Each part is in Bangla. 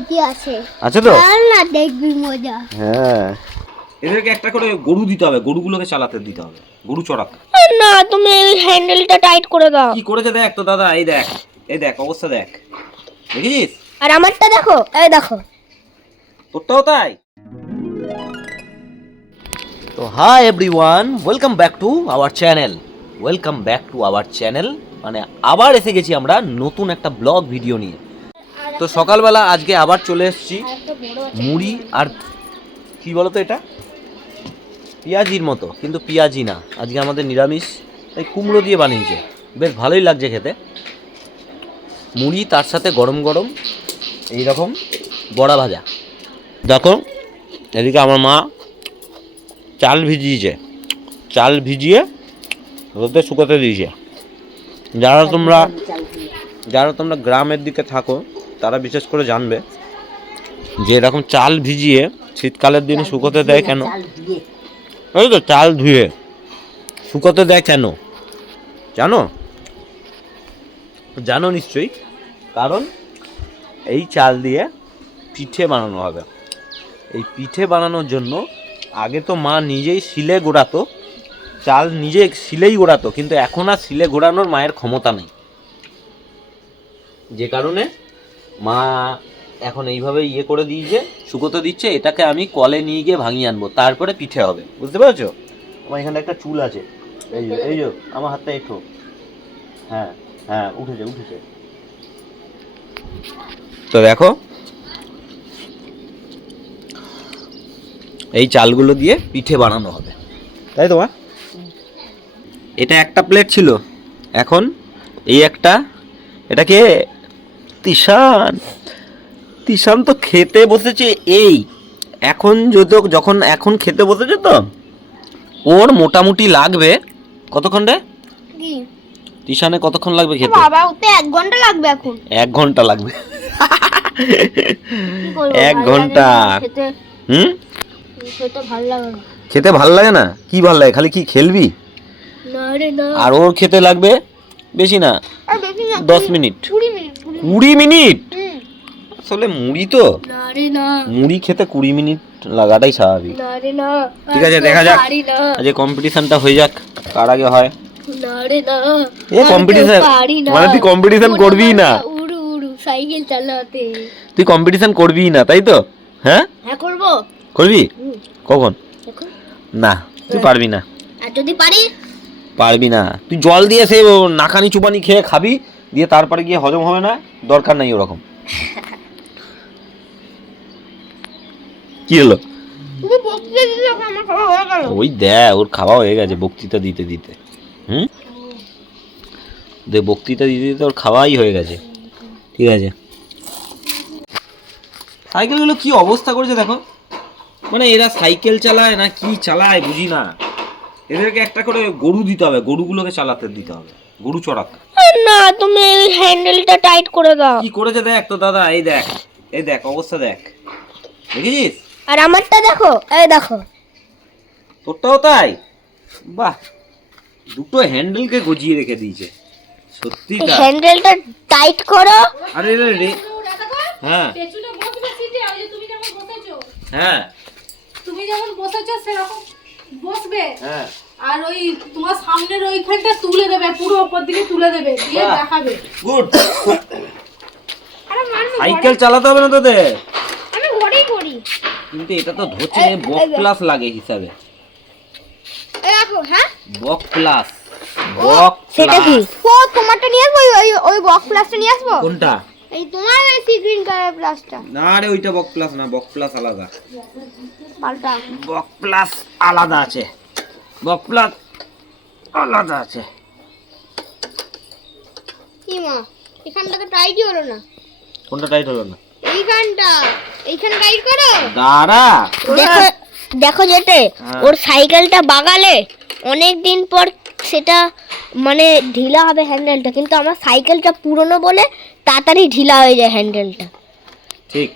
ইতি আছে। আছে তো? চল না দেখবি মজা। হ্যাঁ। এদেরকে একটা করে গরু দিতে হবে গরুগুলোকে চালাতে দিতে হবে গরু চড়াতে। না তুমি এই হ্যান্ডেলটা টাইট করে দাও। কি করেছে দেখ তো দাদা এই দেখ এই দেখ অবস্থা দেখ। দেখেছিস আর আমারটা দেখো এই দেখো। তোরটাও তাই? তো hi everyone welcome back to our channel welcome back to our channel মানে আবার এসে গেছি আমরা নতুন একটা ব্লগ ভিডিও নিয়ে। তো সকালবেলা আজকে আবার চলে এসেছি। মুড়ি আর কি বলতো এটা? পেঁয়াজির মতো, কিন্তু পেঁয়াজি না। আজকে আমাদের নিরামিষ, এই কুমড়ো দিয়ে বানিয়েছে। বেশ ভালোই লাগছে খেতে। মুড়ি তার সাথে গরম গরম এই রকম বড়া ভাজা। দেখো, এদিকে আমার মা চাল ভিজিয়েছে। চাল ভিজিয়ে রোদে শুকোতে দিয়েছে। যারা তোমরা যারা তোমরা গ্রামের দিকে থাকো তারা বিশেষ করে জানবে যে এরকম চাল ভিজিয়ে শীতকালের দিনে শুকোতে দেয় কেন? ওই তো চাল ধুয়ে। শুকোতে দেয় কেন? জানো? জানো নিশ্চয়ই কারণ এই চাল দিয়ে পিঠে বানানো হবে। এই পিঠে বানানোর জন্য আগে তো মা নিজেই শিলে গোড়াতো চাল নিজে শিলেই গোড়াতো কিন্তু এখন আর শিলে গোড়ানোর মায়ের ক্ষমতা নেই। যে কারণে মা এখন এইভাবে ইয়ে করে দিয়েছে, শুকোতে দিচ্ছে, এটাকে আমি কলে নিয়ে গিয়ে ভাঙিয়ে আনব, তারপরে পিঠে হবে। বুঝতে পেরেছ? আমার এখানে একটা চুল আছে। এই যে এই যে, আমার হাতটা একটু। হ্যাঁ হ্যাঁ উঠেছে উঠেছে। তো দেখো, এই চালগুলো দিয়ে পিঠে বানানো হবে। তাই তো? এটা একটা প্লেট ছিল। এখন এই একটা, এটাকে তিশান? তিশান তো খেতে বসেছে এই এখন যদি যখন এখন খেতে বসেছে তো ওর মোটামুটি লাগবে কতক্ষণ রে? কি? তিশানে কতক্ষণ লাগবে খেতে? বাবা ওতে এক ঘণ্টা লাগবে এখন। এক ঘণ্টা লাগবে। কি করব, এক ঘণ্টা। খেতে। হুম? খেতে ভালো লাগে না। খেতে ভালো লাগে না? কি ভালো লাগে? খালি কি খেলবি? না রে না। আর ওর খেতে লাগবে বেশি না। আর বেশি না দশ মিনিট। কুড়ি মিনিট। কুড়ি মিনিট? আসলে মুড়ি তো? মুড়ি খেতে কুড়ি মিনিট লাগাটাই স্বাভাবিক। ঠিক আছে দেখা যাক। আজকে কম্পিটিশনটা হয়ে যাক কার আগে হয়। এ কম্পিটিশন মানে তুই কম্পিটিশন করবি না। সাইকেল চালাতে। তুই কম্পিটিশন করবি না তাই তো? হ্যাঁ? হ্যাঁ করব। করবি? কখন? না তুই পারবি না। আর যদি পারি পারবি না। তুই জল দিয়ে সে নাকানি চুপানি খেয়ে খাবি দিয়ে তারপরে গিয়ে হজম হবে না দরকার নাই ওরকম। কি হলো? হয়ে ওই দে ওর খাওয়া হয়ে গেছে বক্তৃতা দিতে দিতে। হুম? দে বক্তৃতা দিতে দিতে ওর খাওয়াই হয়ে গেছে। ঠিক আছে। সাইকেলগুলো কি অবস্থা করেছে দেখো? মানে এরা সাইকেল চালায় না কি চালায় বুঝি না। এদেরকে একটা করে গরু দিতে হবে গরুগুলোকে চালাতে দিতে হবে। গরু চড়াতে না তুমি এই হ্যান্ডেলটা টাইট করে দাও। কি করেছে দেখ তো দাদা এই দেখ এই দেখ অবস্থা দেখ। দেখেছিস আর আমারটা দেখো এই দেখো। তোরটাও তাই? বাহ দুটো হ্যান্ডেলকে গজিয়ে রেখে দিয়েছে। সত্যি হ্যান্ডেলটা টাইট করো। আরে রে রে হ্যাঁ। হ্যাঁ। তুমি যেমন বসেছো সেরকম বসবে। হ্যাঁ। আর ওই তোমার সামনের ওইখানটা তুলে দেবে পুরো উপর দিকে তুলে দেবে দিয়ে দেখাবে। গুড। সাইকেল চালাতে হবে না তোদের? আমি ঘরেই করি। কিন্তু এটা তো ধরছে বক প্লাস লাগে হিসাবে। এই দেখো হ্যাঁ? বক প্লাস বক সেটা কি? ও তোমারটা নিয়ে আসব? ওই ওই- বক্স প্লাসটা নিয়ে আসব? কোনটা? এই তোমার এই সি গ্রিন কালার প্লাসটা না রে ওইটা বক প্লাস না বক প্লাস আলাদা। পাল্টা। বক প্লাস আলাদা আছে। বক প্লাস আলাদা আছে। কি মা এখানটা তো টাইটই হলো না। কোনটা টাইট হলো না? এইখানটা এইখান টাইট করো? দাঁড়া। দেখো দেখো যেতে হ্যাঁ। ওর সাইকেলটা বাগালে অনেক দিন পর সেটা মানে ঢিলা হবে হ্যান্ডেলটা কিন্তু আমার সাইকেলটা পুরনো বলে তাড়াতাড়ি ঢিলা হয়ে যায় হ্যান্ডেলটা ঠিক।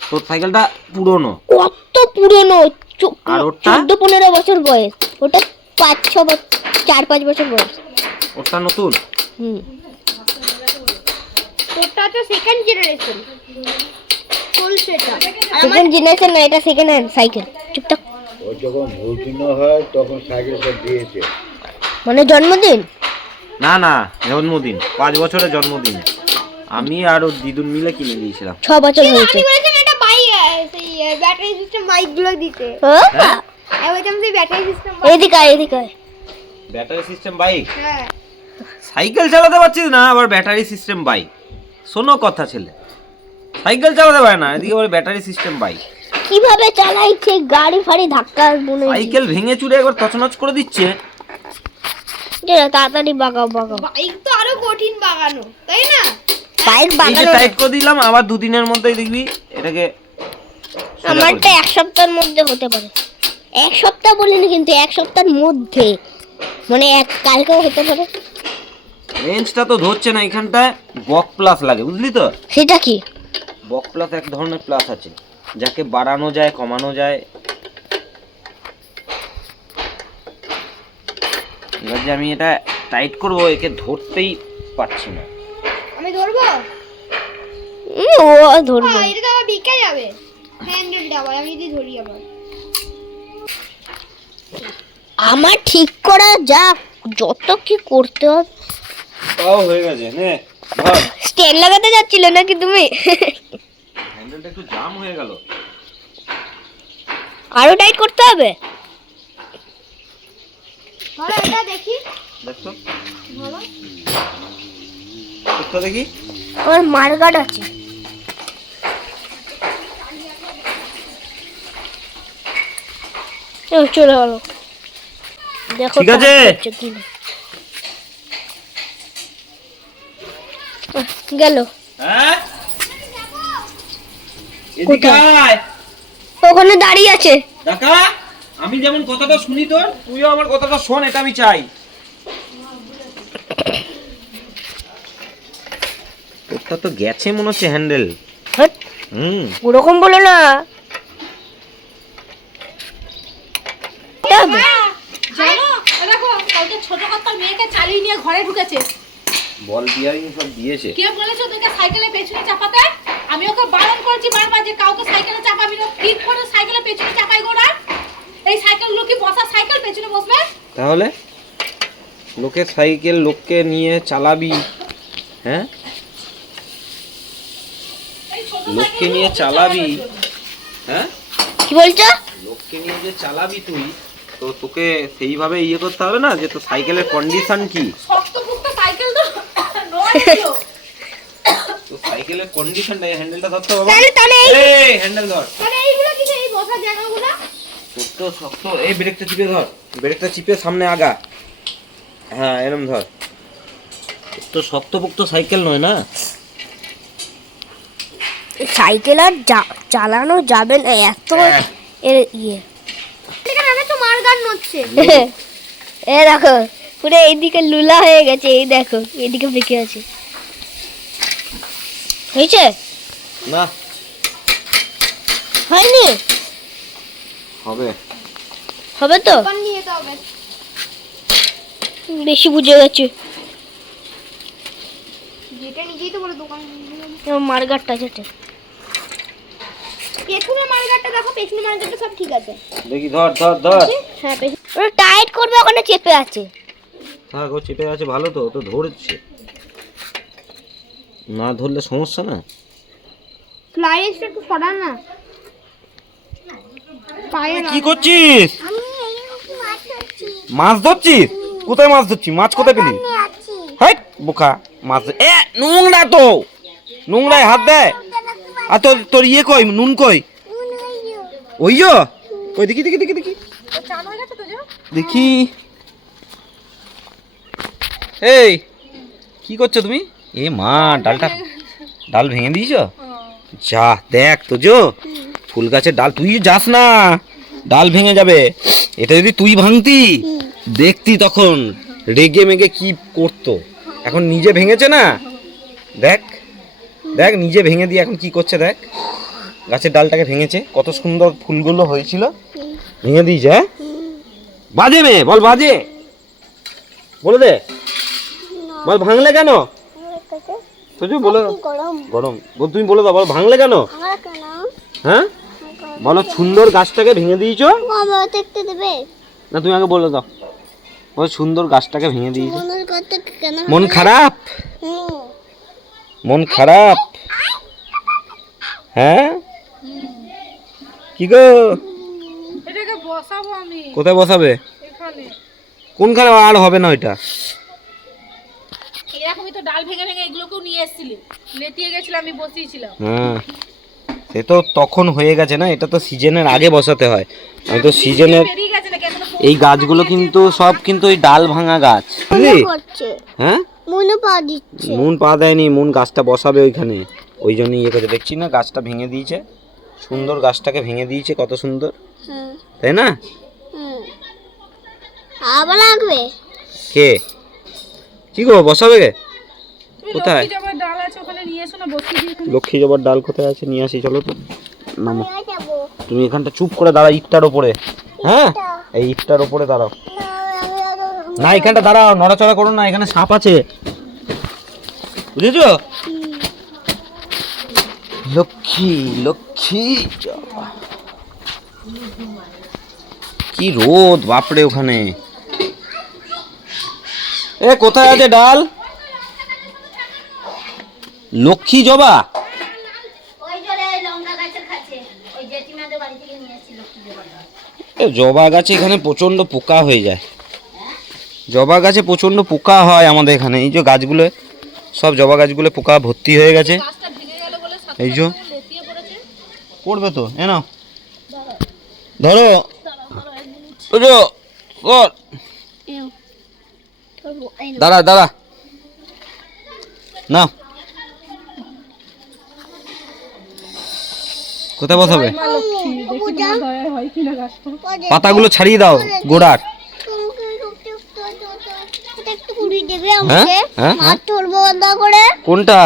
তোর সাইকেলটা পুরনো? কত পুরনো? চো- আর ওরটা? চোদ্দ পনেরো বছর বয়স। ওটা পাঁচ ছ বছর চার পাঁচ বছর বয়স। ওটা নতুন? হুম। ওটা তো সেকেন্ড জেনারেশন সেটা। সেকেন্ড জেনারেশন না এটা সেকেন্ড হ্যান্ড সাইকেল। চুপচাপ ও যখন হয় তখন সাইকেলটা দিয়েছে। মানে জন্মদিন? না না জন্মদিন। পাঁচ বছরের জন্মদিন। আমি আর ওর দিদুন মিলে কিনে দিয়েছিলাম। ছ বছর হয়েছে। বলেছেন একটা সেই ব্যাটারি সিস্টেম বাইক দিতে। হ্যাঁ? বলছিলাম সেই ব্যাটারি সিস্টেম এদিকে আয়, এদিকে ব্যাটারি সিস্টেম বাইক হ্যাঁ। সাইকেল চালাতে পারছিস না আবার ব্যাটারি সিস্টেম বাইক শোনো কথা ছেলে। সাইকেল চালাতে পারে না এদিকে আবার ব্যাটারি সিস্টেম বাইক কীভাবে চালাইছে গাড়ি ফাড়ি ধাক্কা মনে সাইকেল ভেঙে চুরে একবার তছনছ করে দিচ্ছে। তাড়াতাড়ি বাগাও বাগাও। বাইক তো আরও কঠিন বাগানো তাই না? বাইক বাগানো। টাইট করে দিলাম আবার দুদিনের মধ্যেই দেখবি এটাকে আমারটা এক সপ্তাহের মধ্যে হতে পারে। এক সপ্তাহ বলিনি কিন্তু এক সপ্তাহের মধ্যে। মানে এক কালকেও হতে পারে। রেঞ্জটা তো ধরছে না এখানটায় বক প্লাস লাগে বুঝলি তো? সেটা কি? বক প্লাস এক ধরনের প্লাস আছে যাকে বাড়ানো যায় কমানো যায়। এবার যে আমি এটা টাইট করব একে ধরতেই পারছি না। আমি ধরবো? ও ধরবে এটা তো আবার বিকে যাবে। হ্যান্ডেলটা আবার আমি যদি ধরি আবার। আমার ঠিক করা যা যত কি করতে হবে তাও হয়ে গেছে নে। ধর স্ট্যান্ড লাগাতে যাচ্ছিল নাকি তুমি? হ্যান্ডেলটা একটু জাম হয়ে গেল। আরও টাইট করতে হবে? ধরো এটা দেখি। দেখতো দেখি? আমার মার্গাট আছে। চলে গেল। দেখো ঠিক আছে। টাইট করছে কিনা। আহ, গেল। হ্যাঁ? ওখানে দাঁড়িয়ে আছে। কাকা আমি যেমন কথাটা শুনি তোর তুইও আমার কথাটা শোন এটা আমি চাই। তোরটা তো গেছে মনে হচ্ছে হ্যান্ডেল। হট, হুম। ওরকম বলো না। জানো? দেখো কালকে ছোট কর্তার মেয়েকে চালিয়ে নিয়ে ঘরে ঢুকেছে। বল বিয়ারিং সব দিয়েছে। কে বলেছে ওদেরকে সাইকেলে পেছনে চাপাতে? আমি ওকে বারণ করেছি বারবার যে কাউকে সাইকেলে চাপাবি না। ঠিক করে সাইকেলে পেছনে চাপাই গোড়া এই সাইকেলগুলো কি বসার সাইকেল পেছনে বসবে। তাহলে? লোকের সাইকেল লোককে নিয়ে চালাবি হ্যাঁ? লোককে নিয়ে চালাবি হ্যাঁ? কি বলছো? লোককে নিয়ে যে চালাবি তুই তো তোকে সেইভাবে ইয়ে করতে হবে না যে তোর সাইকেলের কন্ডিশন কি? শক্ত পুক্ত সাইকেল তো নয় এগুলো। তো সাইকেলের কন্ডিশনটা হ্যান্ডেলটা ধরতে হবে তাহলে তাহলে এই। হ্যান্ডেল ধর। এইগুলো কি এই বসার জায়গাগুলো? শক্ত শক্ত এই ব্রেকটা চিপে ধর। ব্রেকটা চিপে সামনে আগা। হ্যাঁ এরম ধর। তো শক্তপোক্ত সাইকেল নয় না? সাইকেল আর চালানো যাবে না এত এর ইয়ে। এ দেখো পুরো এইদিকে লুলা হয়ে গেছে এই দেখো এইদিকে বেঁকে আছে। হয়েছে? না। হয়নি? হবে। হবে তো? বেশি বুঝে গেছে। যেটা নিজেই তো বলে দোকান নিয়ে যেতে হবে। আমার মার্গারটা যেটা পেছনের মার্গারটা দেখো পেছনের মার্গারটা সব ঠিক আছে। দেখি ধর ধর ধর। হ্যাঁ টাইট করবে ওখানে চেপে আছে। থাক ও চেপে আছে ভালো তো তো ধরছে। না ধরলে সমস্যা না? ফ্লাইসটা একটু সরান না। পায়ে না কি করছিস? মাছ ধরছিস? কোথায় মাছ ধরছিস? মাছ কোথায় পেলি? হাই বোকা মাছ এ নোংরা তো। নোংরায় হাত দেয় আর তোর তোর ইয়ে কই? নুন কই? ওইয়ো কই দেখি দেখি দেখি দেখি। দেখি। এই কি করছ তুমি? এ মা ডালটা ডাল ভেঙে দিয়েছ? যা দেখ তো জো ফুল গাছের ডাল তুই যাস না ডাল ভেঙে যাবে। এটা যদি তুই ভাঙতি দেখতি তখন রেগে মেগে কি করতো। এখন নিজে ভেঙেছে না? দেখ দেখ নিজে ভেঙে দিয়ে এখন কি করছে দেখ। গাছের ডালটাকে ভেঙেছে কত সুন্দর ফুলগুলো হয়েছিল। ভেঙে দিয়েছে হ্যাঁ? বাজে মেয়ে বল বাজে। বলে দে। বল ভাঙলে কেন? তোজো বলে দাও। গরম। গরম। বল তুমি বলে দাও বলো ভাঙলে কেন? হ্যাঁ? বলো সুন্দর গাছটাকে ভেঙে দিয়েছ? আমার দেখতে দেবে। না তুমি আগে বলে দাও। বলো সুন্দর গাছটাকে ভেঙে দিয়েছ। মন খারাপ? মন খারাপ? হ্যাঁ? কি গো? এটাকে বসাবো আমি। কোথায় বসাবে? এখানে। কোনখানে? আর হবে না ওইটা। এরকমই তো ডাল ভেঙে ভেঙে এগুলোকেও নিয়ে এসেছিলি। লেতিয়ে গেছিল আমি বসিয়েছিলাম। হ্যাঁ। সে তো তখন হয়ে গেছে না এটা তো সিজনের আগে বসাতে হয়। আমি তো সিজনের এই গাছগুলো কিন্তু সব কিন্তু ওই ডাল ভাঙা গাছ। বুঝলি হ্যাঁ? মনে পা দিচ্ছে মুন পা দেয়নি মুন গাছটা বসাবে ওইখানে। ওই জন্য ইয়ে করছে। দেখছি না গাছটা ভেঙে দিয়েছে। সুন্দর গাছটাকে ভেঙে দিয়েছে কত সুন্দর। তাই না? আবার লাগবে কে? কি গো বসাবে কে? কোথায়? লক্ষ্মী জবার ডাল আছে ওখানে নিয়ে এসো না বসিয়ে দিয়ে এখানে। লক্ষ্মী জবার ডাল কোথায় আছে নিয়ে আসি চলো তো। নামো। তুমি এখানটা চুপ করে দাঁড়াও ইটটার ওপরে। হ্যাঁ? এই ইটটার ওপরে দাঁড়াও। না এখানটা দাঁড়াও নড়াচড়া করো না এখানে সাপ আছে। বুঝেছ? লক্ষ্মী লক্ষ্মী। কি রোদ বাপরে ওখানে। এ কোথায় আছে ডাল? লক্ষ্মী জবা? জবা গাছে। এখানে প্রচণ্ড পোকা হয়ে যায়। জবা গাছে প্রচণ্ড পোকা হয় আমাদের এখানে। এই যে গাছগুলো সব জবা গাছগুলো পোকা ভর্তি হয়ে গেছে। এই যে। পড়বে তো এ নাও। ধরো। ওজো কর ধরবো এই নাও। দাঁড়া দাঁড়া। না কোথায় বসাবে? হয় পাতাগুলো ছাড়িয়ে দাও গোড়ার। হ্যাঁ, বন্ধ করে কোনটা?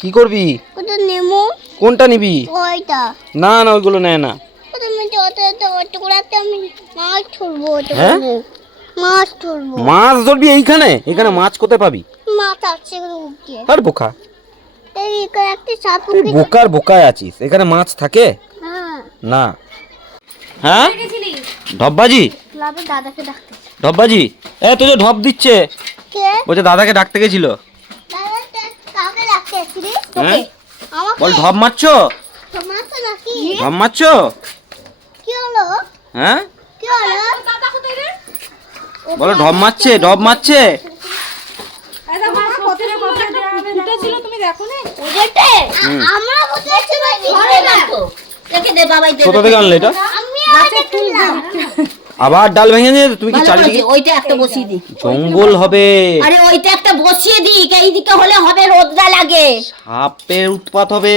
কি করবি? কোনটা নিবি? না না ওইগুলো নেয় না। মাছ ধরবো। মাছ ধরবি এইখানে? এখানে মাছ কোথায় পাবি? মাছ আছে আর বোকা। তুই বোকার বোকায় আছিস। এখানে মাছ থাকে? হ্যাঁ। না। হ্যাঁ? ঢপবাজি ক্লাবে দাদাকে ডাকতে ঢপবাজি এ যে ঢপ দিচ্ছে। কে? বলছে দাদাকে ডাকতে গেছিল। হ্যাঁ? বল ঢপ মারছো? ঢপ মারছো কি হলো? হ্যাঁ কি হলো দাদা কোথায় রে বলো ঢপ মারছে ঢপ মারছে। কোথা থেকে আনলে এটা? আবার ডাল ভেঙে নিয়ে তুমি কি চারিদিকে ওইটা একটা বসিয়ে দি জঙ্গল হবে। আরে ওইটা একটা বসিয়ে দি এইদিকে হলে হবে রোদটা লাগে। সাপের উৎপাত হবে।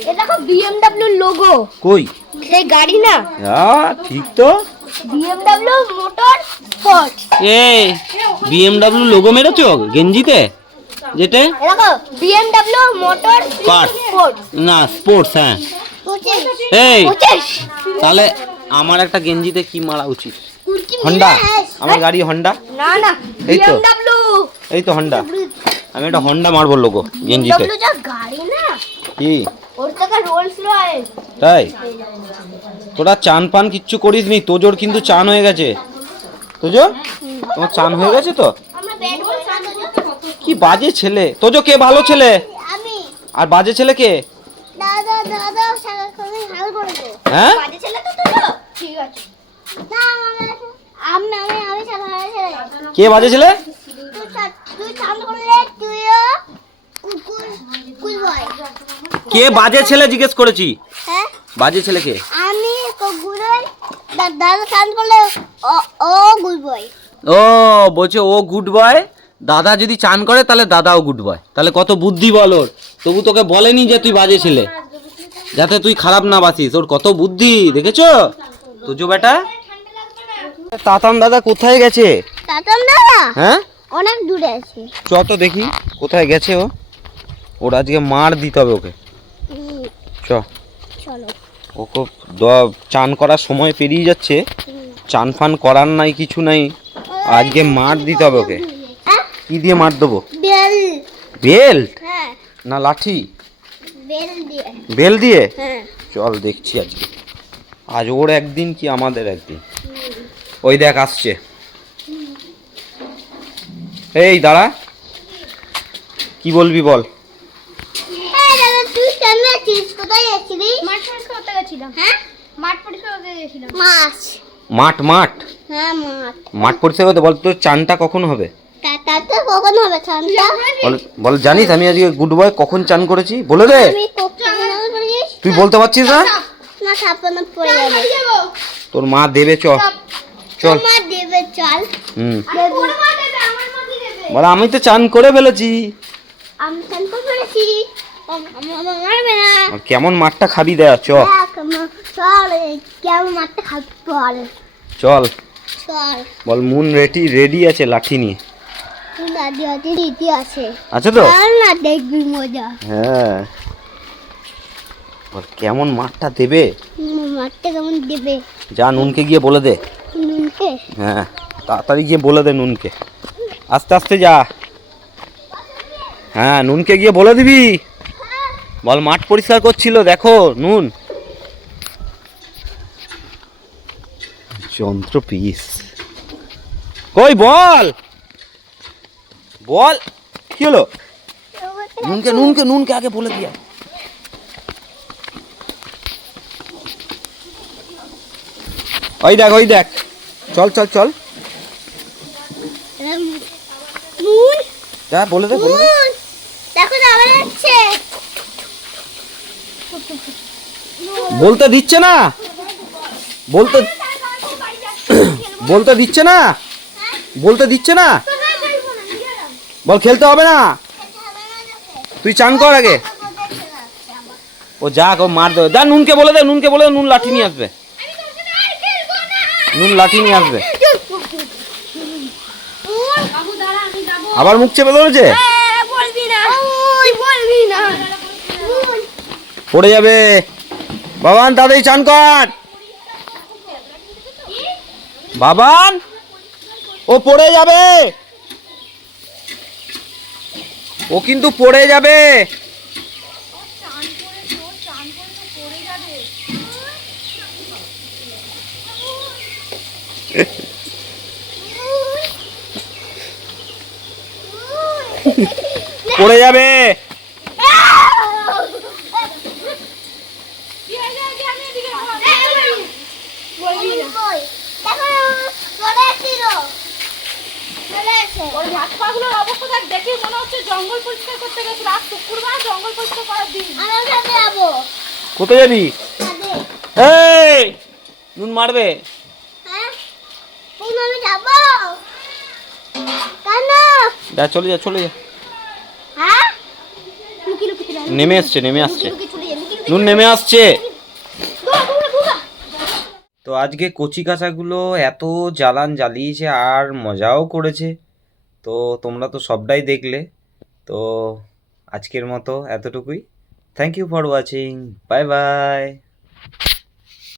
এটা দেখো বিএমডব্লিউ লোগো কই? সেই গাড়ি না? হ্যাঁ ঠিক তো। বিএমডব্লিউ মোটর স্পোর্টস এই বিএমডব্লিউ লোগো মেরেছো? গেঞ্জিতে? যেটা? দেখো বিএমডব্লিউ মোটর স্পোর্টস না স্পোর্টস হ্যাঁ। এই তাহলে আমার একটা গেঞ্জিতে কি মারা উচিত? হন্ডা আমার গাড়ি হন্ডা না না এই তো। এই তো হন্ডা আমি একটা হন্ডা মারবো লোগো গেঞ্জিতে। গাড়ি না। কি? তাই? তোরা চান পান কিচ্ছু করিস নি তোজোর কিন্তু চান হয়ে গেছে। তোজো? তোমার চান হয়ে গেছে তো? কি বাজে ছেলে। তোজো কে ভালো ছেলে? আর বাজে ছেলে কে? হ্যাঁ? কে বাজে ছেলে? তুই কে বাজে ছেলে জিজ্ঞেস করেছি? হ্যাঁ? বাজে ছেলে কে? আমি দাদা করলে ও ও গুড বয় ও বলছে ও গুড বয় দাদা যদি চান করে তাহলে দাদাও গুড বয় তাহলে কত বুদ্ধি বল ওর। তবু তোকে বলেনি যে তুই বাজে ছেলে। যাতে তুই খারাপ না বাসিস। ওর কত বুদ্ধি দেখেছ? তুজো বেটা। তাতাম দাদা কোথায় গেছে? তাতাম দাদা? হ্যাঁ? অনেক দূরে আছে। চ তো দেখি কোথায় গেছে ও? ওর আজকে মার দিতে হবে ওকে। চ। চলো। দ- চান করার সময় পেরিয়ে যাচ্ছে। চান ফান করার নাই কিছু নাই। আজকে মার দিতে হবে ওকে। হ্যাঁ? কি দিয়ে মার দেবো? বেল্ট হ্যাঁ। না লাঠি? বেল দিয়ে। হ্যাঁ। চল দেখছি আজকে। আজ ওর একদিন কি আমাদের একদিন? ওই দেখ আসছে। এই দাঁড়া। কি বলবি বল? কোথায় মাঠ পরিষ্কার করতে গেছিলাম। হ্যাঁ? মাঠ পরিষ্কার করতে গেছিলাম। মাছ। মাঠ মাঠ? হ্যাঁ মাঠ। পরিষ্কার করতে বল তোর চানটা কখন হবে? তাতে কখন হবে ঠান্ডা বল জানিস আমি আজকে গুড বয় কখন চান করেছি? বলে দে। তুই বলতে পারছিস না? না সাপনা পড়ে যাবে। তোর মা দেবে চ। চল। দেবে চল। হুম। আমার মা দেবে আমার মা কি দেবে? বল আমি তো চান করে ফেলেছি। আমি চান করে ফেলেছি। কেমন মাঠটা খাবি দেয়া? চ চল। কেমন মারতে খাবি বল চল। চল বল, মুন রেডি রেডি আছে লাঠি নিয়ে। আছে তো? না দেখবি মজা হ্যাঁ। বল, কেমন মাঠটা দেবে? মারতে কেমন দেবে যা নুনকে গিয়ে বলে দে। নুনকে হ্যাঁ তাড়াতাড়ি গিয়ে বলে দে নুনকে। আস্তে আস্তে যা। হ্যাঁ নুনকে গিয়ে বলে দিবি। বল মাঠ পরিষ্কার করছিল দেখো নুন। যন্ত্র পিস কই বল? বল কি হলো? নুনকে নুনকে নুনকে আগে বলে দিয়া ওই দেখ ওই দেখ। চল চল চল। এম, নুন? যা বলে দে বলে দে নুন দেখো যাবে যাচ্ছে বলতে দিচ্ছে না। বলতে বলতে দিচ্ছে না। বলতে দিচ্ছে না। বল খেলতে হবে না। তুই চান কর আগে। ও যাক ও মার দেবে যা নুনকে বলে দে নুনকে বলে দে, নুন লাঠি নিয়ে আসবে। নুন লাঠি নিয়ে আসবে। বাবু দাঁড়া আমি যাব আবার মুখ চেপে ধরেছে? বলবি না। ওই বলবি না। পড়ে যাবে। বাবান তাড়াতাড়ি চান কর। বাবান ও পড়ে যাবে। ও কিন্তু পড়ে যাবে। পড়ে যাবে কি হয়েছে? কি আমি এদিকে যাব? বলবি না দেখো চলে ছিল চলে এসে ওর হাত পাগুলোর অবস্থা দেখ দেখে মনে হচ্ছে জঙ্গল পরিষ্কার করতে গেছিল আজ শুক্রবার জঙ্গল পরিষ্কার করার দিন। আমার সাথে যাব। কোথায় যাবি? এই নুন মারবে। হ্যাঁ? যা চলে যা চলে যা। হ্যাঁ। নেমে আসছে নেমে আসছে। নুন নেমে আসছে। তো আজকে কচি কাঁচাগুলো এত জ্বালান জ্বালিয়েছে আর মজাও করেছে। তো তোমরা তো সবটাই দেখলে। তো আজকের মতো এতটুকুই। Thank you for watching bye bye